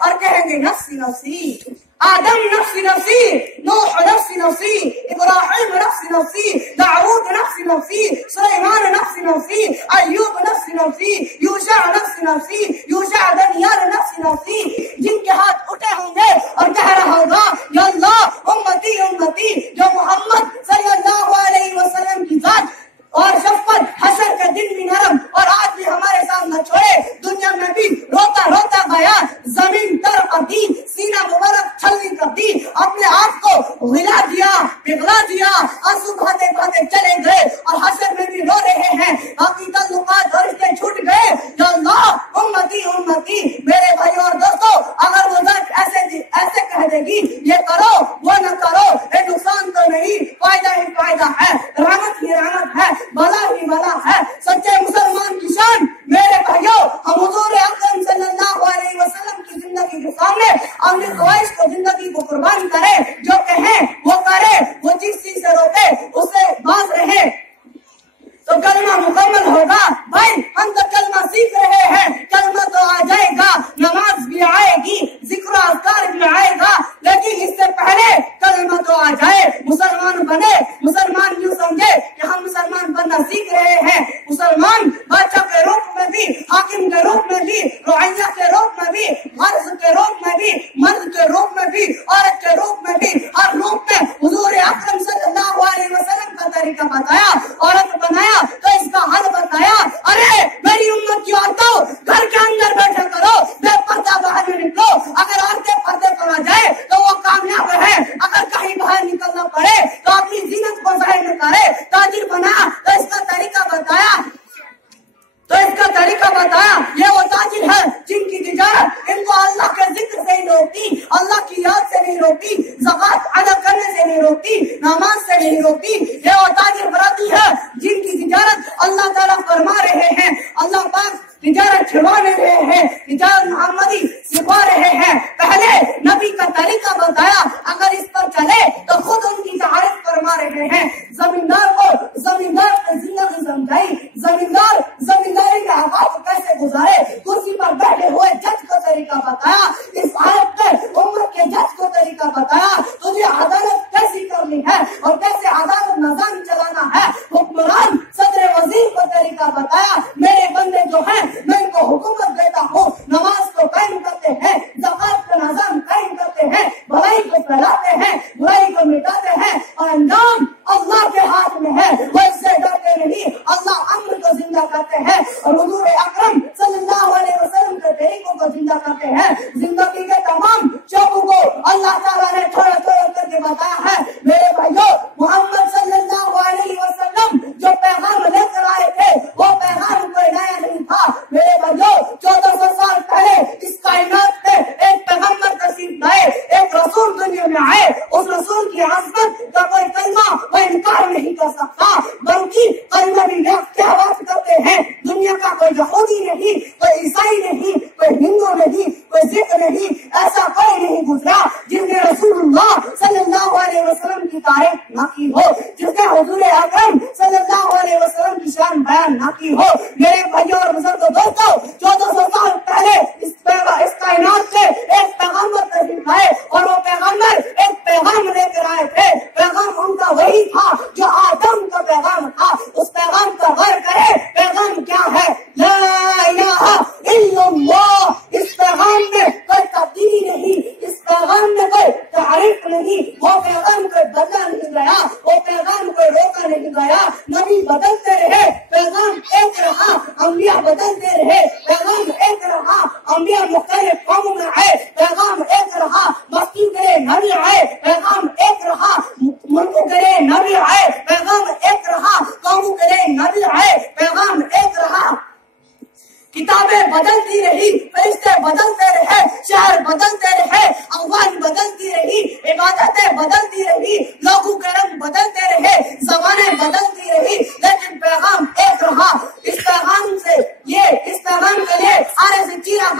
اور کہیں گے نفسی نفسی. آدم نفسی نفسی, نوح نفسی نفسی, ابراہیم نفسی نفسی, داؤد نفسی نفسی, سلیمان نفسی نفسی, ایوب نفسی نفسی, یوشع نفسی نفسی, یوشع دانیال نفسی نفسی, جن کے ہاتھ اٹھے ہوں گے اور کہہ رہا ہوگا یا اللہ امتی امتی, جو محمد صلی اللہ علیہ وسلم کی ذات اور شفقت حشر کے دن بھی نرم اور آج بھی ہمارے ساتھ نہ چھوڑے. دنیا میں بھی روتا روتا گیا, زمین تر کر دی, سینہ مبارک چھلنی کر دی, اپنے آپ کو غلا دیا, پگھلا دیا, آنسو بہاتے بہاتے چلے گئے اور حشر میں بھی رو رہے ہیں. باقی تعلقات اور رشتے چھوٹ گئے. یا اللہ امتی امتی. میرے بھائی اور دوستو, اگر وہ ذات ایسے کہہ دے گی یہ کرو وہ نہ کرو, یہ نقصان تو نہیں, فائدہ ہی فائدہ ہے, رحمت ہی رحمت ہے, بلا ہی بلا ہے. سچے مسلمان کی شان میرے بھائیوں, ہم حضور اکرم صلی اللہ علیہ وسلم کی زندگی کے سامنے اپنی خواہش کو زندگی کو قربان کرے, جو کہیں وہ کرے, وہ جس چیز سے روکے اس سے باز رہے تو کلمہ مکمل ہوگا. بھائی ہم تو کلمہ سیکھ رہے ہیں, کلمہ تو آ جائے گا, نماز بھی آئے گی, ذکر و اذکار بھی آئے گا, لیکن اس سے پہلے کلمہ تو آ جائے, مسلمان بنے. مسلمان یوں سمجھے کہ ہم مسلمان بننا سیکھ رہے ہیں. مسلمان بادشاہ کے روپ میں بھی, حاکم کے روپ میں بھی, رعیہ کے روپ میں بھی, مرد کے روپ میں بھی, مرد کے روپ میں بھی, عورت کے روپ میں بھی, ہر روپ میں حضور اکرم صلی اللہ علیہ وسلم کا طریقہ بتایا, عورت بنایا تو اس کا حل بتایا. ارے میری امت کی عورتوں, گھر کے اندر بیٹھا کرو, بے پردہ باہر میں نکلو. اگر عورتیں پردے پر آ جائے تو وہ کامیاب ہے, اگر کہیں باہر نکلنا پڑے تو اپنی زینت کو ظاہر نہ کرے. تاجر بنا تو اس کا طریقہ بتایا, یہ وہ تاجر ہے جن کی تجارت ان کو اللہ کے ذکر سے نہیں روکتی, اللہ کی یاد سے نہیں روکتی, زکات ادا کرنے سے نہیں روکتی, نماز سے نہیں روکتی. یہ وہ تاجر برادری ہے جن کی تجارت اللہ تعالیٰ فرما رہے ہیں, اللہ پاک تجارت چھڑوا رہے ہیں, تجارت محمدی سکھا رہے ہیں. پہلے نبی کا طریقہ بتایا, اگر اس پر چلے تو خود ان کی تعریف فرما رہے ہیں. زمیندار کو زمیندار کی زندگی سمجھائی, زمینداری کا آغاز کیسے گزارے, کرسی پر بیٹھے ہوئے جج کو طریقہ بتایا, اس آیت میں امت کے جج کو طریقہ بتایا, تجھے عدالت کیسی کرنی ہے اور کیسے عدالت نظام چلانا ہے. حکمران صدر وزیر کو طریقہ بتایا, میرے بندے جو ہیں میں ان کو حکومت دیتا ہوں, نماز کو قائم کرتے ہیں, زکات کا نظام قائم کرتے ہیں, بھلائی کو پھیلاتے ہیں, برائی کو مٹاتے ہیں, اور انجام اللہ کے ہاتھ میں ہے. وہ اس سے ڈرتے نہیں, اللہ امر کو زندہ کرتے ہیں اور حضور اکرم صلی اللہ علیہ وسلم کے طریقوں کو زندہ کرتے ہیں. زندگی کے تمام شعبوں کو اللہ تعالیٰ نے تھوڑا تھوڑا کر کے بتایا ہے. میرے بھائیوں, محمد صلی اللہ علیہ وسلم جو پیغام لے کر آئے تھے وہ پیغام کوئی نیا نہیں تھا. میرے بھائیوں, 1400 سال پہلے اس کائنات میں ایک پیغمبر تشریف لائے, ایک رسول دنیا میں آئے. اس رسول کی عظمت کا کوئی کلمہ وہ انکار نہیں کر سکتا, بلکہ کلمہ بھی کیا بات کرتے ہیں. دنیا کا کوئی یہودی نہیں, کوئی عیسائی نہیں, کوئی ہندو نہیں, کوئی سکھ نہیں, ایسا کوئی نہیں گزرا جس نے رسول اللہ صلی اللہ علیہ وسلم کی تعریف نہ کی ہو, جس نے حضور اکرم صلی اللہ علیہ وسلم کی شان بیان نہ کی ہو. میرے بھائیوں اور بزرگوں دوستوں, 1400 سال پہلے اس کائنات سے ایک پیغمبر تشریف لائے اور وہ پیغمبر ایک پیغام لے کر آئے تھے. پیغام ان کا وہی تھا جو آدم کا پیغام تھا. اس پیغام کا غور کرے, پیغام کیا ہے؟ لا الہ الا اللہ. اس پیغام میں کوئی تبدیلی نہیں, اس پیغام میں کوئی تعریف نہیں, وہ پیغام کوئی بدلا نہیں گیا, وہ پیغام کوئی روکا نہیں گیا. نبی بدلتے رہے, پیغام ایک رہا, انبیاء بدلتے رہے, پیغام ایک رہا. انبیاء مختلف قوموں میں آئے, پیغام ایک رہا. بستی کے نبی آئے, پیغام ایک رہا. ملکوں کے لیے نبی آئے, پیغام ایک رہا. قوموں کے لیے نبی آئے, پیغام ایک رہا. کتابیں بدلتی رہی, فرشتے بدلتے رہے, شہر بدلتے رہے, اقوام بدلتی رہی, عبادتیں بدلتی رہی, لوگوں کے رنگ بدلتے رہے, زبانیں بدلتی رہی, لیکن پیغام ایک رہا. اس پیغام کے لیے آرے سے چیرا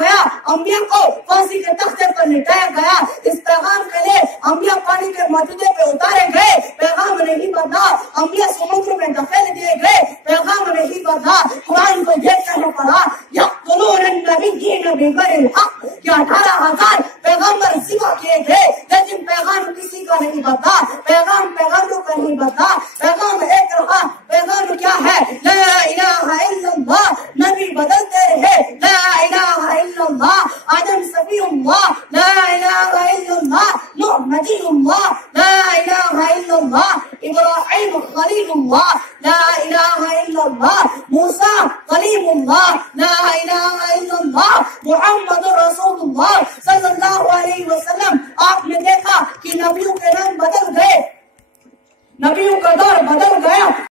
گیا, انبیاء کو پھانسی کے تختے پر لٹایا گیا. اس پیغام کے لیے انبیاء پانی کے معجزے پہ اتارے گئے, پیغام نہیں بدلا. انبیاء سمندر میں دفن دیے گئے, پیغام نہیں بدلا. قرآن کو یہ کہنا پڑا, یقتلون النبیین بغیر الحق کہ 18,000 پیغمبر ذبح کیے تھے لیکن پیغام کسی کا نہیں بدلا، پیغام پیغمبروں کا نہیں بدلا، پیغام ایک رہا۔ پیغام کیا ہے؟ لا الہ الا اللہ۔ نبی بدلتے رہے، لا الہ الا اللہ۔ آدم صفی اللہ، لا الہ الا اللہ۔ نوح نبی اللہ، لا الہ الا اللہ۔ ابراہیم خلیل اللہ، لا الہ الا اللہ۔ موسیٰ کلیم اللہ، لا الہ الا اللہ۔ محمد رسول اللہ صلی اللہ علیہ وسلم۔ آپ نے دیکھا کہ نبیوں کے نام بدل گئے، نبیوں کا دور بدل گیا۔